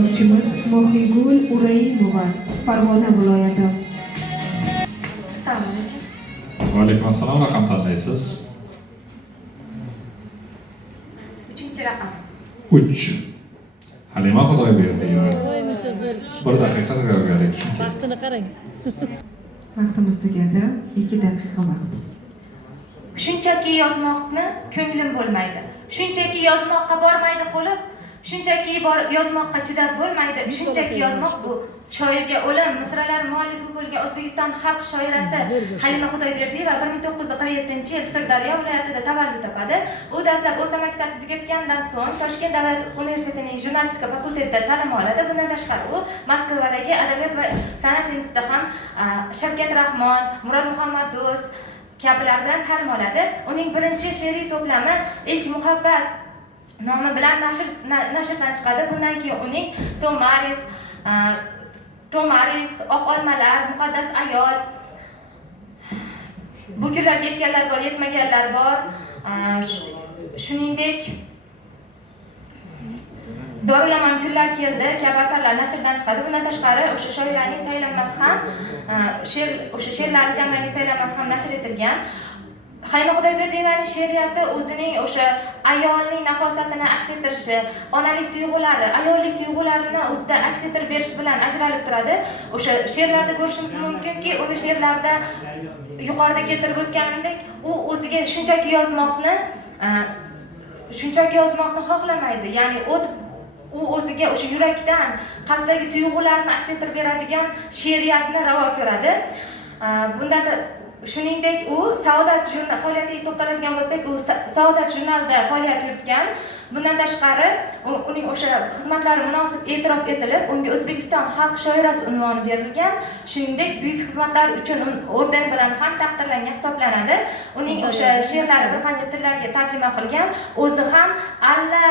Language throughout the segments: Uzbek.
O'quvchimiz Mohigul Uraimova, Farg'ona viloyati. Assalomu alaykum. Va alaykum assalom. Raqam tanlaysiz? 3-raqam. 3. Halima Xudoyberdiyeva. 1 daqiqa tayyorgarlik uchun. Vaqtini qarang. Vaqtimiz tugadi. 2 daqiqa vaqt. Shunchaki yozmoqni ko'nglim bo'lmaydi. Shunchaki yozmoqqa bormaydi qo'lim. Shunchaki yozmoqqa chidab bo'lmaydi. Shunchaki yozmoq bu shoirga o'lim. Misralar muallifi bo'lgan O'zbekiston xalq shoirasi Halima Xudoyberdiyeva 1947-yil Sirdaryo viloyatida tavallud topadi. U dastlab o'rta maktabni tugatgandan so'ng Toshkent davlat universitetining jurnalistika fakultetida ta'lim oladi. Bundan tashqari u Moskvadagi adabiyot va san'at institutida ham Shavkat Rahmon, Murod Muhammad Do'st kabilar bilan ta'lim oladi. Uning birinchi she'riy to'plami Ilk muhabbat nomi bilan nashrdan chiqadi. Bundan keyin uning Tomaris, Oq olmalar, Muqaddas ayol, bu kunlarga yetganlar bor, yetmaganlar bor. Shuningdek Dorilaman kunlar keldi kabi asarlar nashrdan chiqadi. Bundan tashqari o'sha shoirlarning saylanmasi ham o'sha she'rlari jamlangan saylanmasi ham nashr etilgan. Halima Xudoyberdiyevaning she'riyati o'zining o'sha ayolning nafosatini aks ettirishi, onalik tuyg'ulari, ayollik tuyg'ularini o'zida aks ettirib berish bilan ajralib turadi. O'sha she'rlarda ko'rishimiz mumkinki, uni she'rlarda yuqorida keltirib o'tganimdek, u o'ziga shunchaki yozmoqni xohlamaydi. Ya'ni u o'ziga o'sha yurakdan, qalbdagi tuyg'ularni aks ettirib beradigan she'riyatni ravo ko'radi. Bundan shuningdek u Saodat jurnal faoliyatiga to'xtaladigan bo'lsak, u Saodat jurnalida faoliyat yuritgan. Bundan tashqari uning o'sha xizmatlari munosib e'tirof etilib, unga O'zbekiston xalq shoirasi unvoni berilgan. Shuningdek, buyuk xizmatlari uchun orden bilan ham taqdirlangan hisoblanadi. Uning o'sha she'rlari bir qancha tillarga tarjima qilgan, o'zi ham alla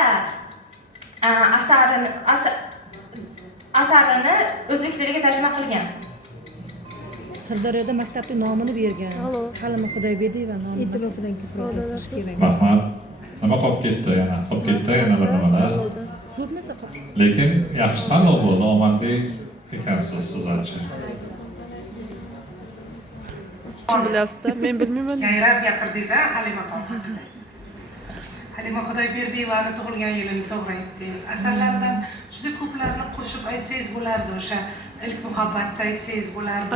asarini o'zbek tiliga tarjima qilgan. Sirdaryoda maktabning nomini bergan. Halima Xudoyberdiyeva nomi e'tirofidan ko'proq gapirish kerak. Rahmat. Nima qolib ketdi yana? Qolib ketdi yana nimalar? Ko'p narsa qoldi. Lekin yaxshi tanlov bo'ldi, omadli ekansiz sizlarcha. Bilasizda, men bilmayman. Yayrab gapirdingiz-a Halima xonim. Halima Xudoyberdiyevani tug'ilgan yilini to'g'ri aytdingiz. Asarlaridan juda ko'plarni qo'shib aytsangiz bo'lardi. O'sha ilk muhabbatni aytsangiz bo'lardi.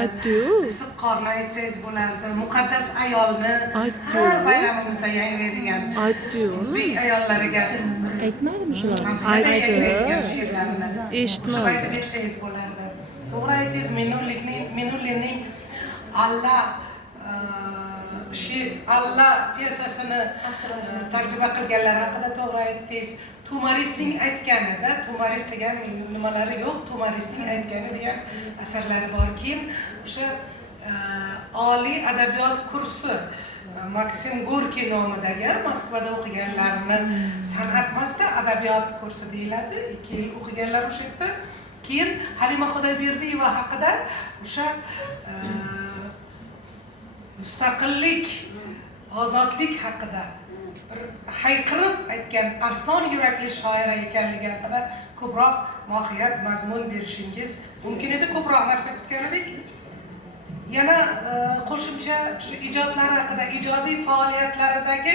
Issiq qorni aytsangiz bo'lardi. Muqaddas ayolni har bayramimizda yangraydigan o'zbek ayollariga Aytmaydimi shular? Eshitmadim. Aytib bersangiz bo'lardi. To'g'ri aytdingiz. Minullining Allah piyasasini tarjima qilganlar haqida to'g'ri aytdingiz. Tomarisning aytganida, Tomaris degan nimalari yo'q, Tomarisning aytgani degan asarlari bor. Keyin o'sha oliy adabiyot kursi Maksim Gorkiy nomidagi Moskvada o'qiganlarni san'atmasda adabiyot kursi deyiladi. 2 yil o'qiganlar o'sha yerda. Keyin Halima Xudoyberdiyeva haqida o'sha mustaqillik, ozodlik haqida bir hayqirib aytgan arslon yurakli shoira ekanligi haqida ko'proq mohiyat, mazmun berishingiz mumkin edi. Ko'proq narsa kutgan edik. Yana qo'shimcha shu ijodlari haqida, ijodiy faoliyatlaridagi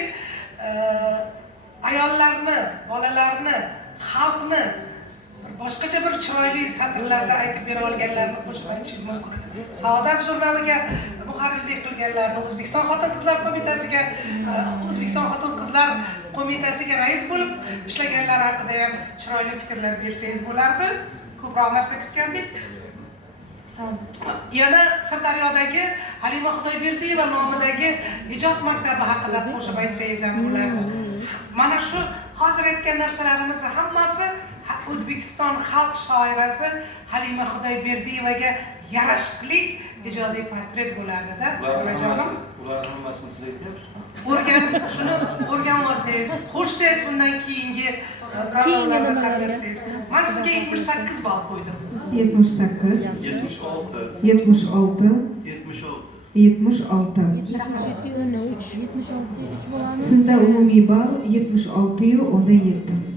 ayollarni, bolalarni, xalqni boshqacha bir chiroyli satrlarda aytib bera olganlarni qo'shib aytishingiz mumkin edi. Saodat jurnaliga muharrirlik qilganlarni, O'zbekiston xotin-qizlar qo'mitasiga, O'zbekiston xotin-qizlar qo'mitasiga rais bo'lib ishlaganlar haqida ham chiroyli fikrlar bersangiz bo'lardi. Ko'proq narsa kutgandik. Yana Sirdaryodagi Halima Xudoyberdiyeva nomidagi ijod maktabi haqida qo'shib aytsangiz ham bo'lardi. Mana shu hozir aytgan narsalarimiz hammasi O'zbekiston xalq shoirasi Halima Xudoyberdiyevaga yarashqli ijodiy portret bo'lardi-da. Ularning hammasini siz aytyapsiz. Shuni o'rganib olsangiz, qo'shsangiz bundan keyingi tanlovlarda qatnashsangiz. Men sizga 78 ball qo'ydim. 78 76 76 Sizda umumiy ball 76 yu, onda 7.